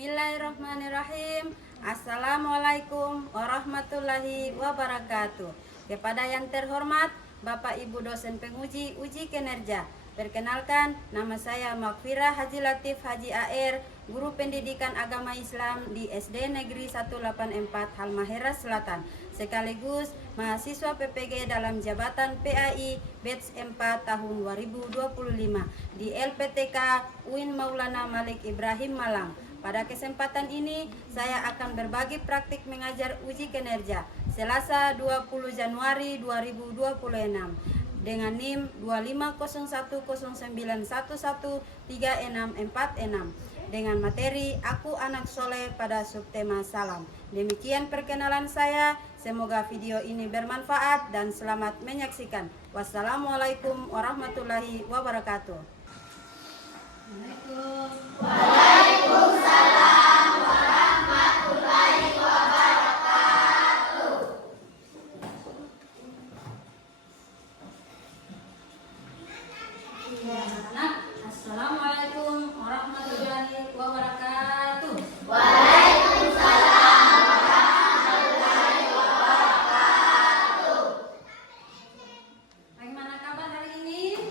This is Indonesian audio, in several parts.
Bismillahirrahmanirrahim. Assalamualaikum warahmatullahi wabarakatuh. Kepada yang terhormat Bapak Ibu dosen penguji uji kinerja, perkenalkan nama saya Makfirah Haji Latif Haji AR, guru pendidikan agama Islam di SD Negeri 184 Halmahera Selatan, sekaligus mahasiswa PPG dalam jabatan PAI Batch 4 tahun 2025 di LPTK UIN Maulana Malik Ibrahim Malang. Pada kesempatan ini, saya akan berbagi praktik mengajar uji kinerja Selasa 20 Januari 2026 dengan NIM 2501091136646 dengan materi Aku Anak Soleh pada subtema Salam. Demikian perkenalan saya. Semoga video ini bermanfaat dan selamat menyaksikan. Wassalamualaikum warahmatullahi wabarakatuh. Waalaikumsalam warahmatullahi wabarakatuh. Ya, anak-anak, assalamualaikum warahmatullahi wabarakatuh. Waalaikumsalam warahmatullahi wabarakatuh. Bagaimana kabar hari ini?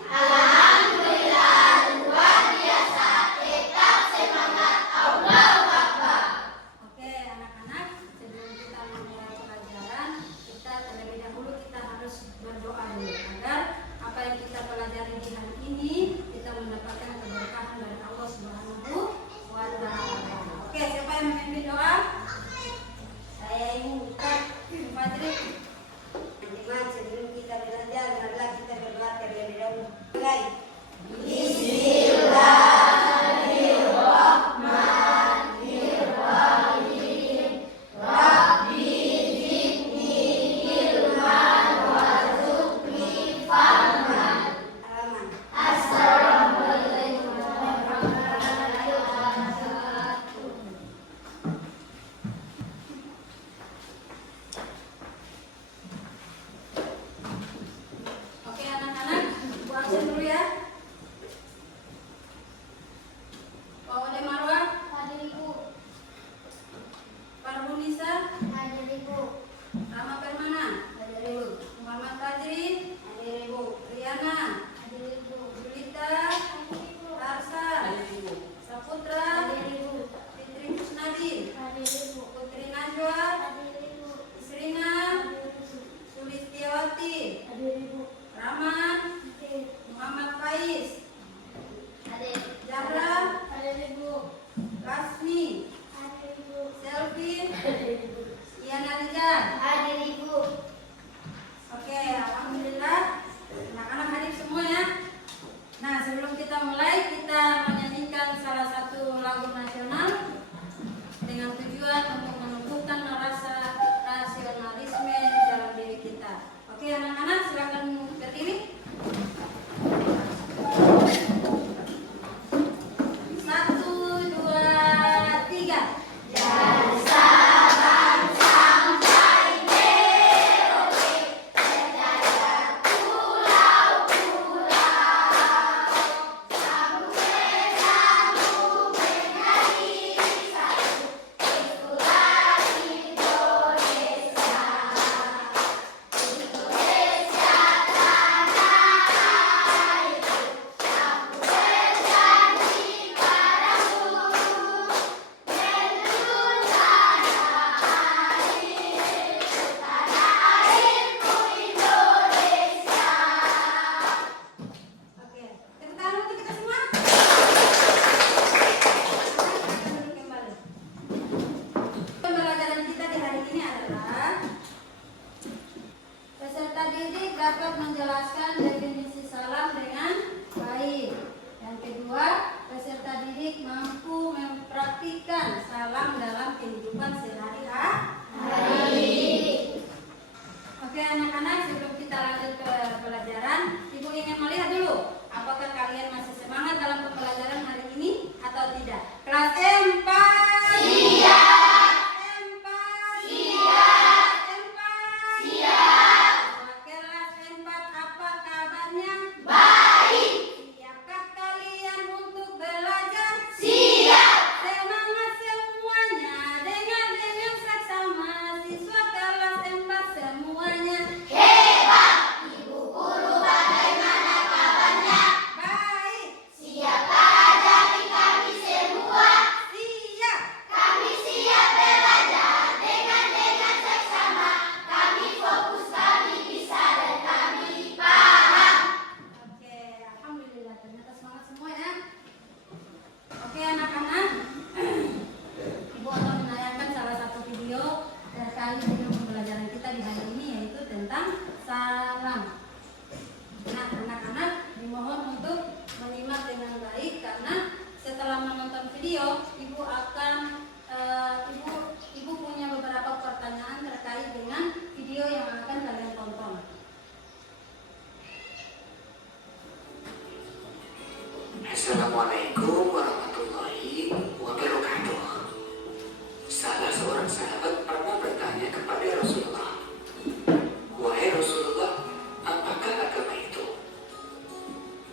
Dapat menjelaskan definisi salam dengan baik. Yang kedua, peserta didik mampu mempraktikkan salam dalam kehidupan sehari-hari. Oke anak-anak, sebelum kita lanjut ke pelajaran, Ibu ingin melihat dulu apakah kalian masih semangat dalam pembelajaran hari ini atau tidak. Kelas 4 siap. Semangat video, Ibu akan Ibu punya beberapa pertanyaan terkait dengan video yang akan kalian tonton. Assalamualaikum warahmatullahi wabarakatuh. Salah seorang sahabat pernah bertanya kepada Rasulullah, "Wahai Rasulullah, apakah agama itu?"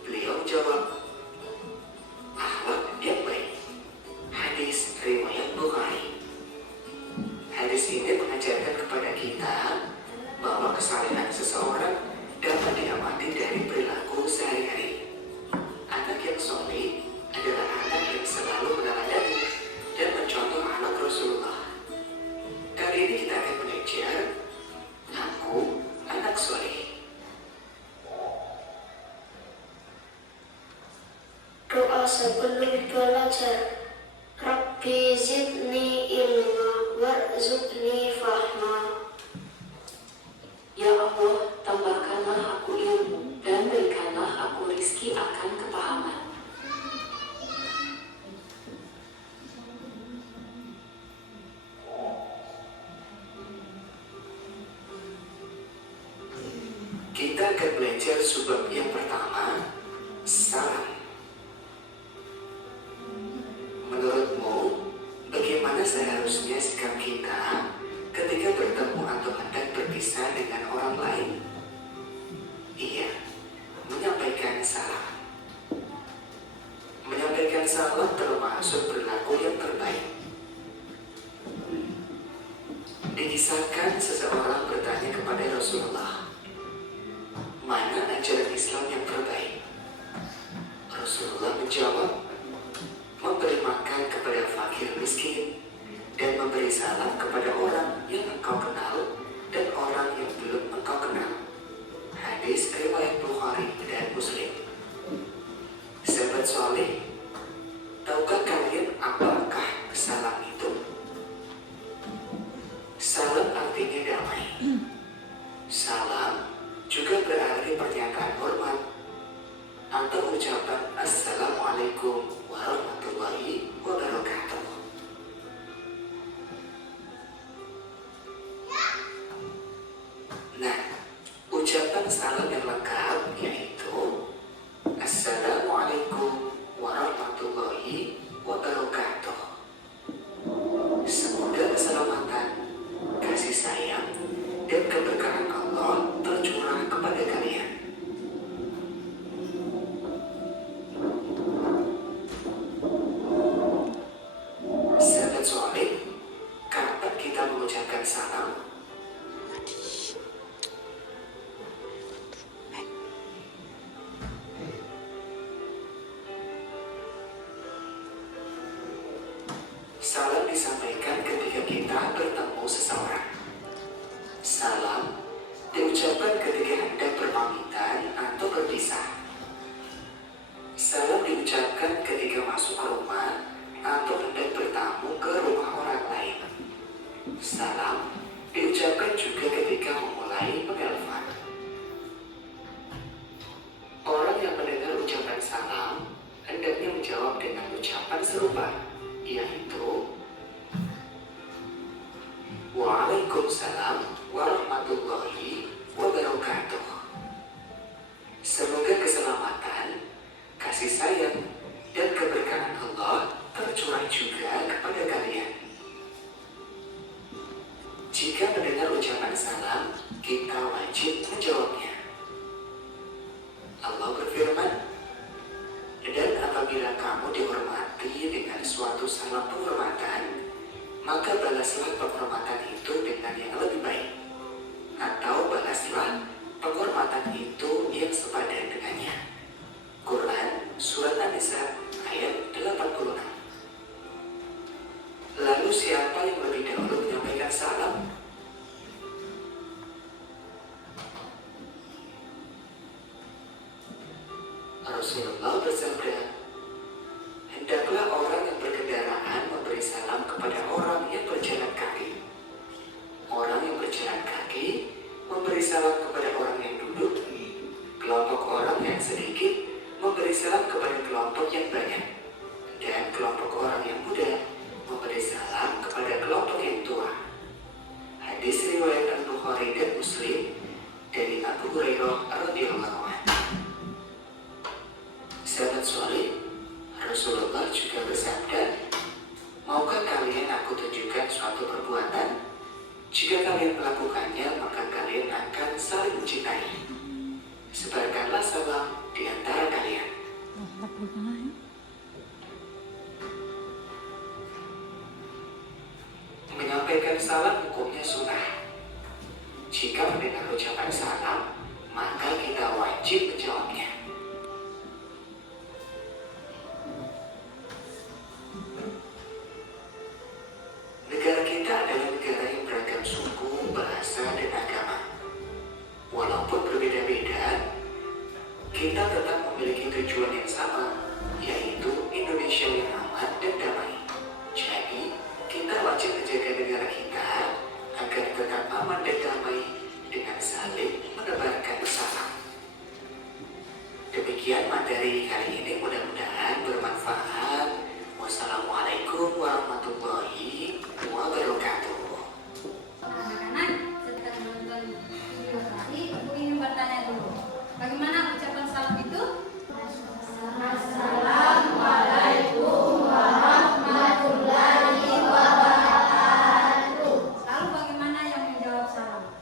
Beliau jawab, "Akhlak yang baik." Hadis riwayat Bukhari. Hadis ini mengajarkan kepada kita bahwa kesalehan seseorang dapat diamati dari perilaku sehari-hari. Anak yang soleh adalah anak yang selalu meneladani dan mencontoh anak Rasulullah. Kali ini kita akan belajar Aku Anak Soleh. Doa sebelum belajar. Rabbi zidni ilma warzuqni fahma. Ya Allah, tambahkanlah aku ilmu dan berikanlah aku rizki akan kepahaman. Kita akan belajar subbab yang pertama, salam. Menurutmu, bagaimana seharusnya sikap kita ketika bertemu atau hendak berpisah dengan orang lain? Iya, menyampaikan salam. Menyampaikan salam termasuk perilaku yang terbaik. Dikisahkan seseorang bertanya kepada Rasulullah, "Mana ajaran Islam yang terbaik?" Rasulullah menjawab, "Memberi makan kepada fakir miskin dan memberi salam kepada orang yang engkau kenal dan orang yang belum engkau kenal." Hadis riwayat Bukhari dan Muslim. Sahabat soleh, tahukah kalian apakah salam itu? Salam artinya damai. Salam juga berarti pernyataan hormat atau ucapan Assalamualaikum warahmatullahi wabarakatuh. Nah, ucapan salam yang lengkap yaitu Assalamualaikum warahmatullahi wabarakatuh. Semoga keselamatan, kasih sayang, dan keberkahan Allah tercurah kepada kalian. Sahabat soleh, kapan kita mengucapkan salam? Salam disampaikan ketika kita bertemu seseorang. Salam diucapkan ketika hendak berpamitan atau berpisah. Salam diucapkan ketika masuk ke rumah atau hendak bertamu ke rumah orang lain. Salam diucapkan juga ketika memulai menelpon. Orang yang mendengar ucapan salam hendaknya menjawab dengan ucapan serupa, yaitu Waalaikumsalam warahmatullahi wabarakatuh. Semoga keselamatan, kasih sayang, dan keberkahan Allah tercurah juga kepada kalian. Jika mendengar ucapan salam, kita wajib menjawabnya. Allah berfirman, "Dan apabila kamu dihormati dengan suatu salam penghormatan, maka balaslah penghormatan itu dengan yang lebih baik, atau balaslah penghormatan itu yang sepadan dengannya." Quran Surat An-Nisa ayat 86. Lalu siapa yang lebih dahulu menyampaikan salam? Rasulullah bersabda, "Hendaklah orang yang berkendaraan memberi salam kepada orang yang berjalan kaki. Orang yang berjalan kaki memberi salam kepada orang yang duduk. Kelompok orang yang sedikit memberi salam kepada kelompok yang banyak. Rasulullah juga bersabda, maukah kalian aku tunjukkan suatu perbuatan? Jika kalian melakukannya, maka kalian akan saling mencintai. Sebarkanlah salam di antara kalian. Menyampaikan salam hukumnya sunnah. Jika mendengar ucapan salam, maka kita wajib menjawabnya. Negara kita adalah negara yang beragam suku, bahasa, dan agama. Walaupun berbeda-beda, kita tetap memiliki tujuan yang sama, yaitu Indonesia yang aman dan damai. Jadi, kita wajib menjaga negara kita agar tetap aman dan damai dengan saling menebarkan salam. Demikian materi kali ini, mudah-mudahan bermanfaat. Wassalamualaikum warahmatullahi wabarakatuh. Anak-anak, setelah menonton video tadi, Ibu ingin bertanya dulu. Bagaimana ucapan salam itu? Assalamualaikum warahmatullahi wabarakatuh. Lalu bagaimana yang menjawab salam?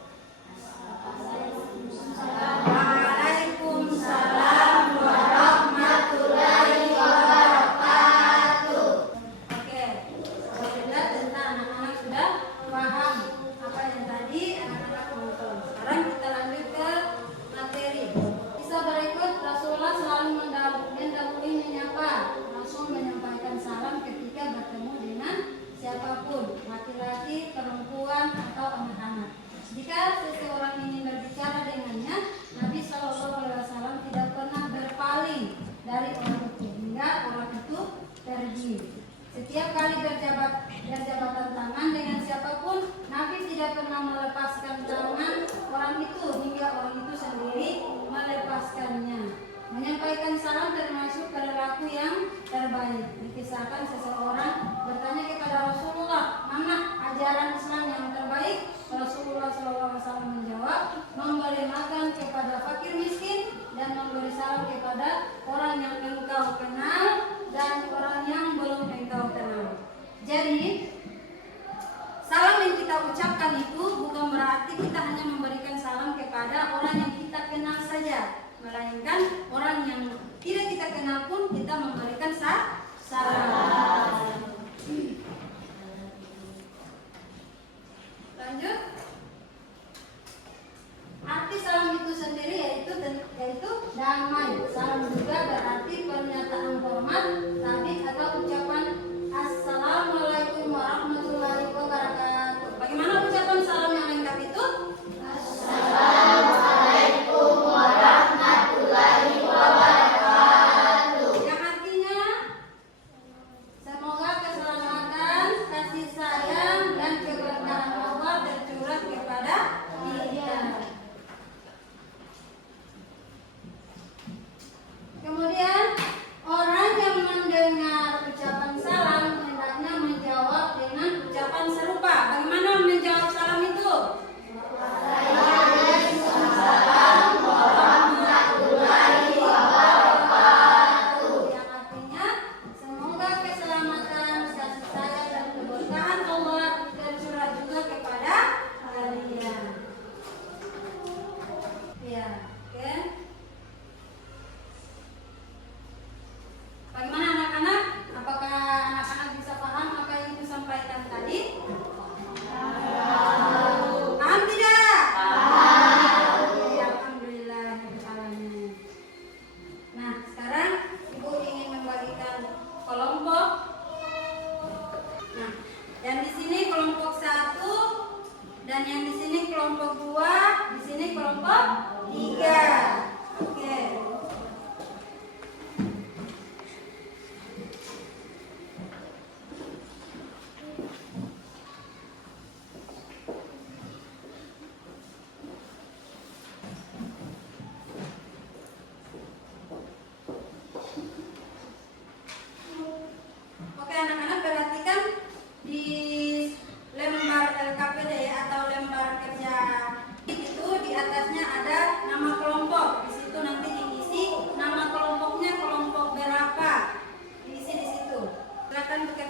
Waalaikumsalam warahmatullahi wabarakatuh. Oke, sudah tentang anak-anak sudah paham apa yang tadi anak-anak nonton. Sekarang kita lanjut ke materi. Kisah berikut, Rasulullah selalu mendahului menyapa, langsung menyampaikan salam ketika bertemu dengan siapapun, laki-laki, perempuan, atau anak-anak. Jika seseorang ingin berbicara dengannya, Nabi SAW tidak pernah berpaling dari orang itu hingga orang itu pergi. Setiap kali berjabatan tangan dengan siapapun, Nabi tidak pernah melepaskan tangan orang itu hingga orang itu sendiri melepaskannya. Menyampaikan salam termasuk perilaku yang terbaik. Dikisahkan seseorang bertanya kepada Rasulullah, mana ajaran Islam yang terbaik? Rasulullah SAW menjawab, memberi makan kepada fakir miskin dan memberi salam kepada orang yang engkau kenal dan orang yang belum engkau kenal. Jadi, salam yang kita ucapkan itu bukan berarti kita hanya memberikan salam kepada orang yang kita kenal saja, melainkan orang yang tidak kita kenal pun kita memberikan salam. Lanjut. Arti salam itu sendiri yaitu damai. Salam juga berarti pernyataan hormat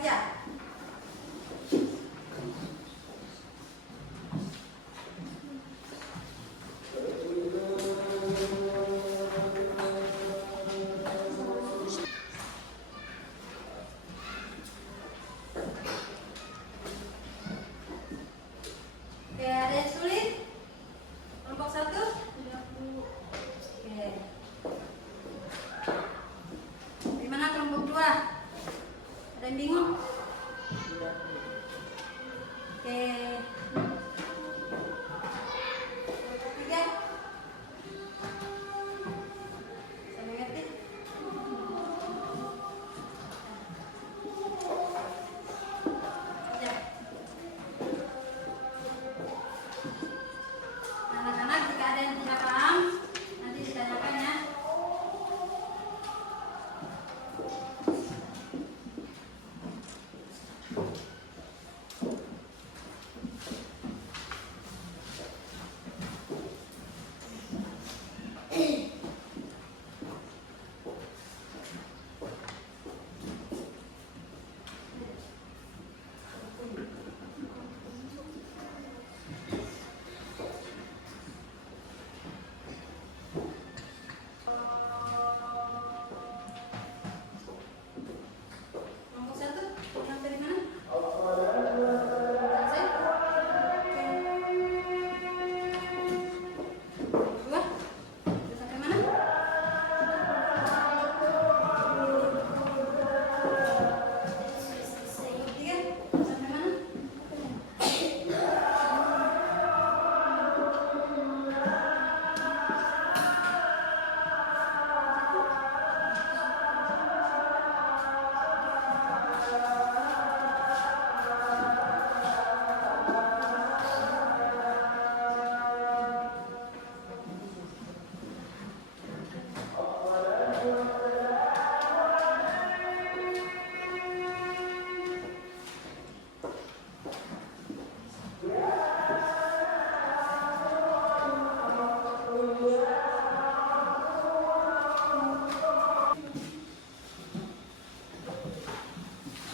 saja. Oke, ada yang sulit? Kelompok 1? Oke. Gimana kelompok 2? Ada yang bingung? Oke. Kelompok 3? Bisa mengerti? Ya. Anak-anak, jika ada yang tidak paham, nanti ditanyakan ya. Kelompok 1, yang dari mana? Saya? Kelompok 2? Sudah sampai mana? Kelompok 3? Sampai mana?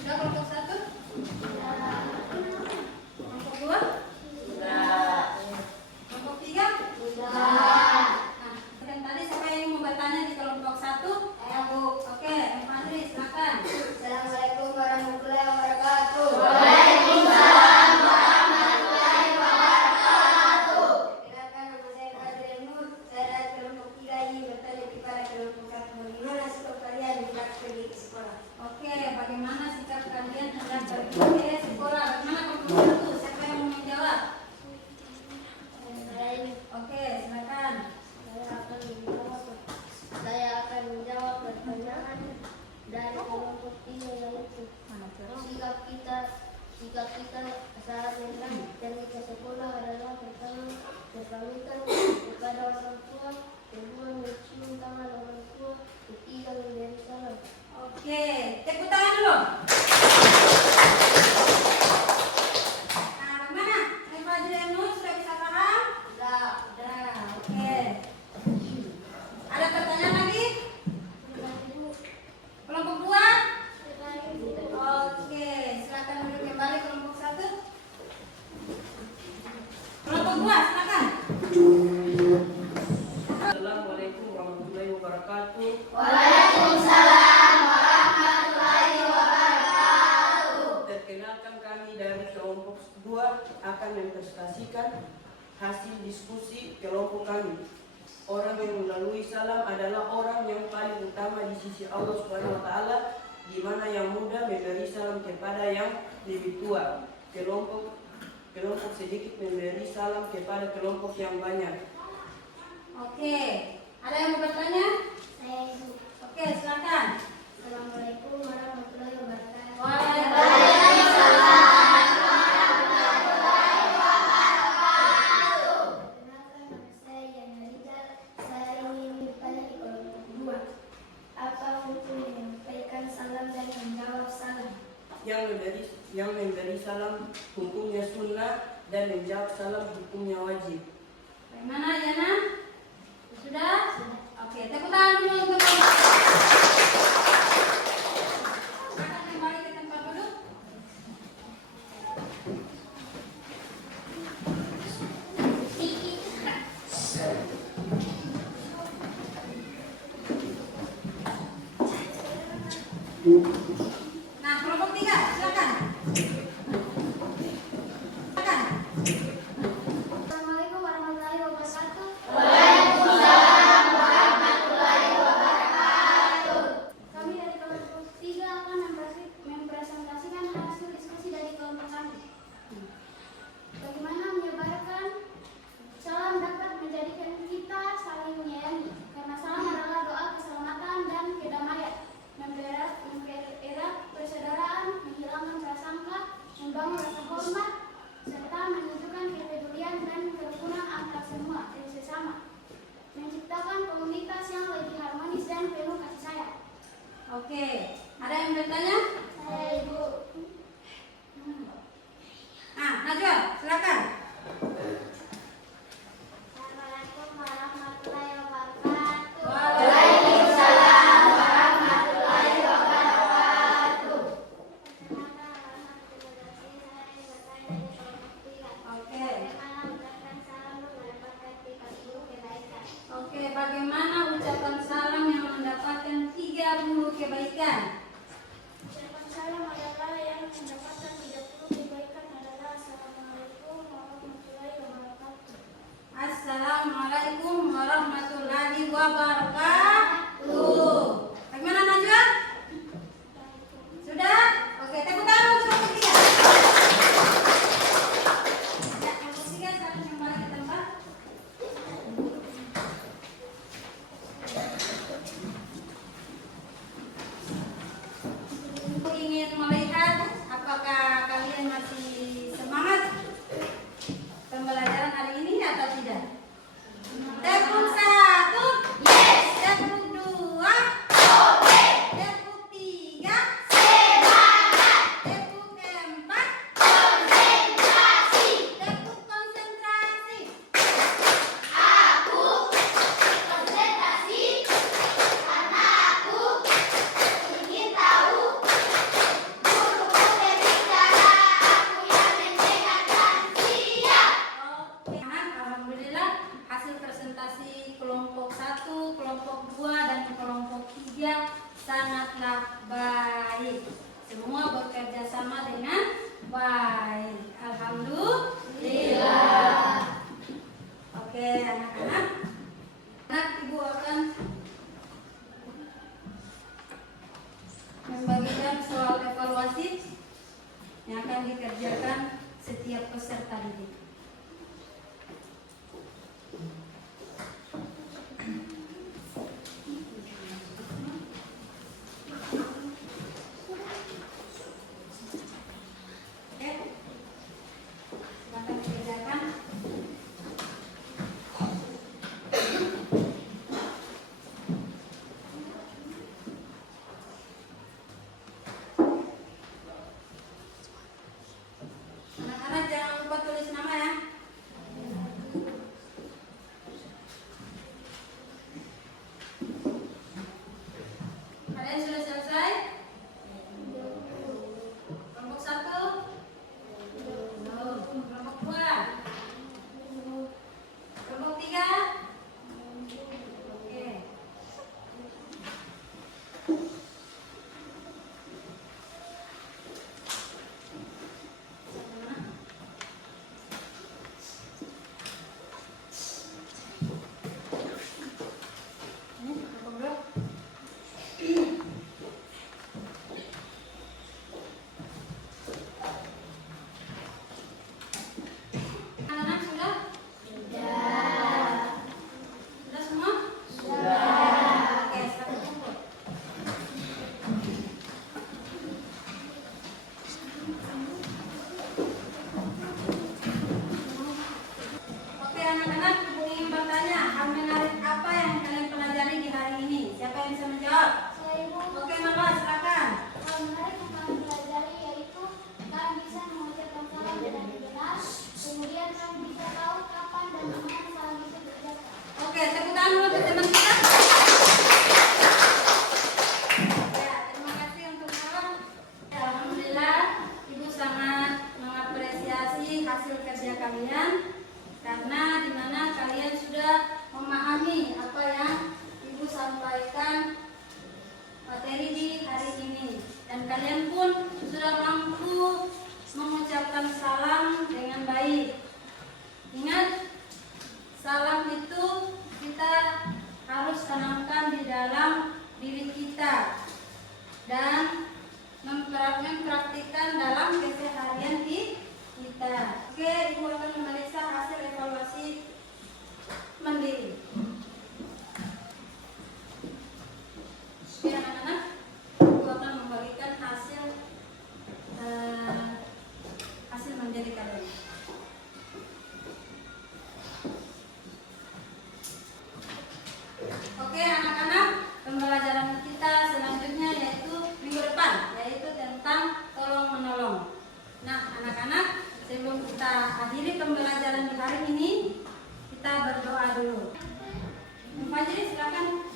Sudah kelompok 1? Kelompok 2? Kelompok 3? Nah, kan tadi siapa yang mau bertanya di kelompok 1? Ayo Bu. Oke, Mbak Fadri, silakan. Assalamualaikum warahmatullahi wabarakatuh. Perkenalkan, nama saya Fadri Nur. Saya dari kelompok 3 ini bertanya kepada kelompok 1. Bagaimana sikap kalian hendak pergi ke sekolah? Oke, bagaimana sikap kalian hendak pergi ke sekolah? Bagaimana kelompok 1? Siapa yang mau menjawab? Oke, silakan. Saya akan menjawab pertanyaan dari kelompok 3 yaitu sikap kita saat hendak pergi ke sekolah adalah pertama berpamitan kepada orang tua, kedua mencium tangan orang tua, ketiga memberi salam. Oke, tepuk tangan dulu. Nah, bagaimana? Mbak Fadri Nur sudah bisa paham? Sudah. Oke. Ada pertanyaan lagi? Kelompok 2? Oke, silakan duduk kembali kelompok 1. Kelompok 2, silakan. Assalamualaikum warahmatullahi wabarakatuh. Perkenalkan, kami dari kelompok 2 akan mempresentasikan hasil diskusi kelompok kami. Orang yang melalui salam adalah orang yang paling utama di sisi Allah Subhanahu wa taala, di mana yang muda memberi salam kepada yang lebih tua. Kelompok sedikit memberi salam kepada kelompok yang banyak. Oke, ada yang mau bertanya? Saya Ibu. Oke, silakan. Assalamualaikum warahmatullahi wabarakatuh. Waalaikumsalam. Perkenalkan, nama saya Yana Rizal. Saya ingin bertanya di kelompok 2. Apa hukum menyampaikan salam dan menjawab salam? Yang memberi salam hukumnya sunnah dan menjawab salam hukumnya wajib. Bagaimana, Yana? Sudah? Oke, tepuk tangan dulu untuk silakan kembali ke tempat duduk. Nah, kelompok 3, silakan. Silakan. Assalamualaikum warahmatullahi wabarakatuh. Kami dari kelompok 3 akan mempresentasikan hasil diskusi dari kelompok kami. Bagaimana menyebarkan salam dapat menjadikan kita saling menyayangi, karena salam adalah doa keselamatan dan kedamaian, mempererat persaudaraan, menghilangkan prasangka, membangun rasa hormat, serta menunjukkan kepedulian dan kerukunan antar semua dan sesama, menciptakan komunitas yang lebih harmonis dan penuh kasih sayang. Oke, ada yang bertanya? Saya Ibu. Nah, Najwa, silakan. Assalamualaikum warahmatullahi wabarakatuh. Waalaikumsalam warahmatullahi wabarakatuh. Oke. Oke. Oke, bagaimana ucapan salam yang mendapatkan 30 kebaikan? Ucapan salam adalah yang mendapatkan 30 kebaikan adalah Assalamualaikum warahmatullahi wabarakatuh. Assalamualaikum warahmatullahi wabarakatuh. Bagaimana Najwa? Sudah? Oke, tepuk tangan untuk kelompok 3. Ya, kelompok 3 silakan kembali ke tempat. Aku ingin melihat apakah kalian masih semangat pembelajaran hari ini atau tidak. Tepuk 1, yes. Tepuk 2, oke. Tepuk 3, semangat. Tepuk 4, konsentrasi. Tepuk konsentrasi. Aku konsentrasi karena aku ingin tahu guruku berbicara, aku yang mendengarkan. Siap. Oke, alhamdulillah hasil presentasi kelompok 1, kelompok 2, dan kelompok 3 sangatlah baik. Semua bekerja sama dengan baik. Alhamdulillah. Oke, anak-anak. Ibu akan membagikan soal evaluasi yang akan dikerjakan setiap peserta didik. Oke, silakan dikerjakan. Anak-anak jangan lupa tulis nama ya. dan kalian pun sudah mampu mengucapkan salam dengan baik. Ingat, salam itu kita harus tanamkan di dalam diri kita dan mempraktikkan dalam keseharian kita. Oke, Ibu akan memeriksa hasil evaluasi mandiri. Oke anak-anak, Ibu akan membagikan hasil mandiri kalian. Oke anak-anak, pembelajaran kita selanjutnya yaitu minggu depan, yaitu tentang tolong menolong. Nah anak-anak, sebelum kita akhiri pembelajaran di hari ini, kita berdoa dulu. Fajri silakan.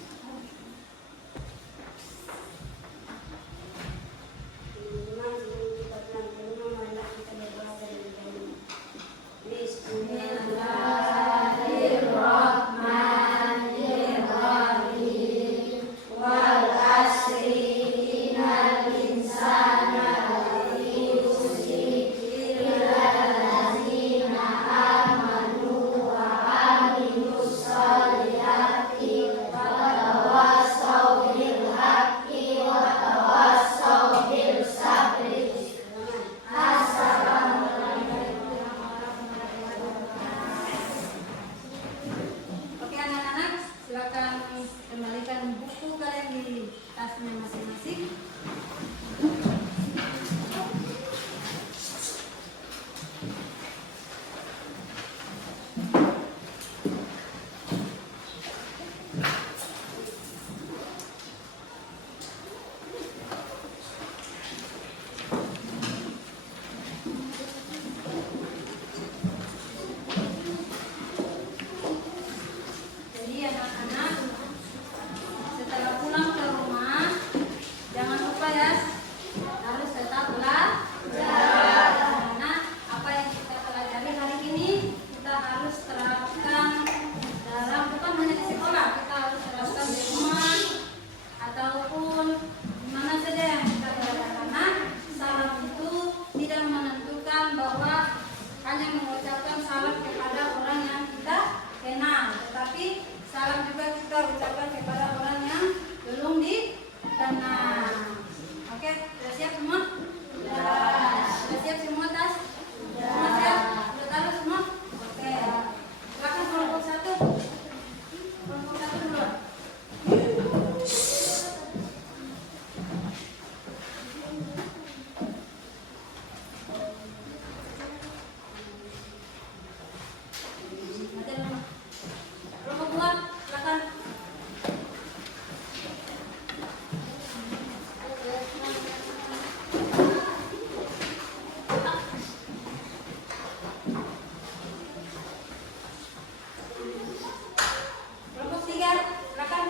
Kembalikan buku kalian di tasnya masing-masing. Jadi anak-anak, setelah pulang ke rumah, jangan lupa ya, harus tetap belajar. Karena apa yang kita pelajari hari ini, kita harus terapkan dalam, bukan hanya di sekolah, kita harus terapkan di rumah ataupun di mana saja yang kita belajar. Karena salam itu tidak menentukan bahwa hanya mengucapkan salam kepada orang yang kita kenal, tetapi salam juga kita ucapkan kepada orang yang belum dikenal. Oke, sudah siap semua? Sudah siap semua tas? Semua siap? Sudah taruh semua? Oke. Silakan kelompok 1. Kelompok 1 dulu. Kelompok 2, silakan. Kelompok 3, silakan.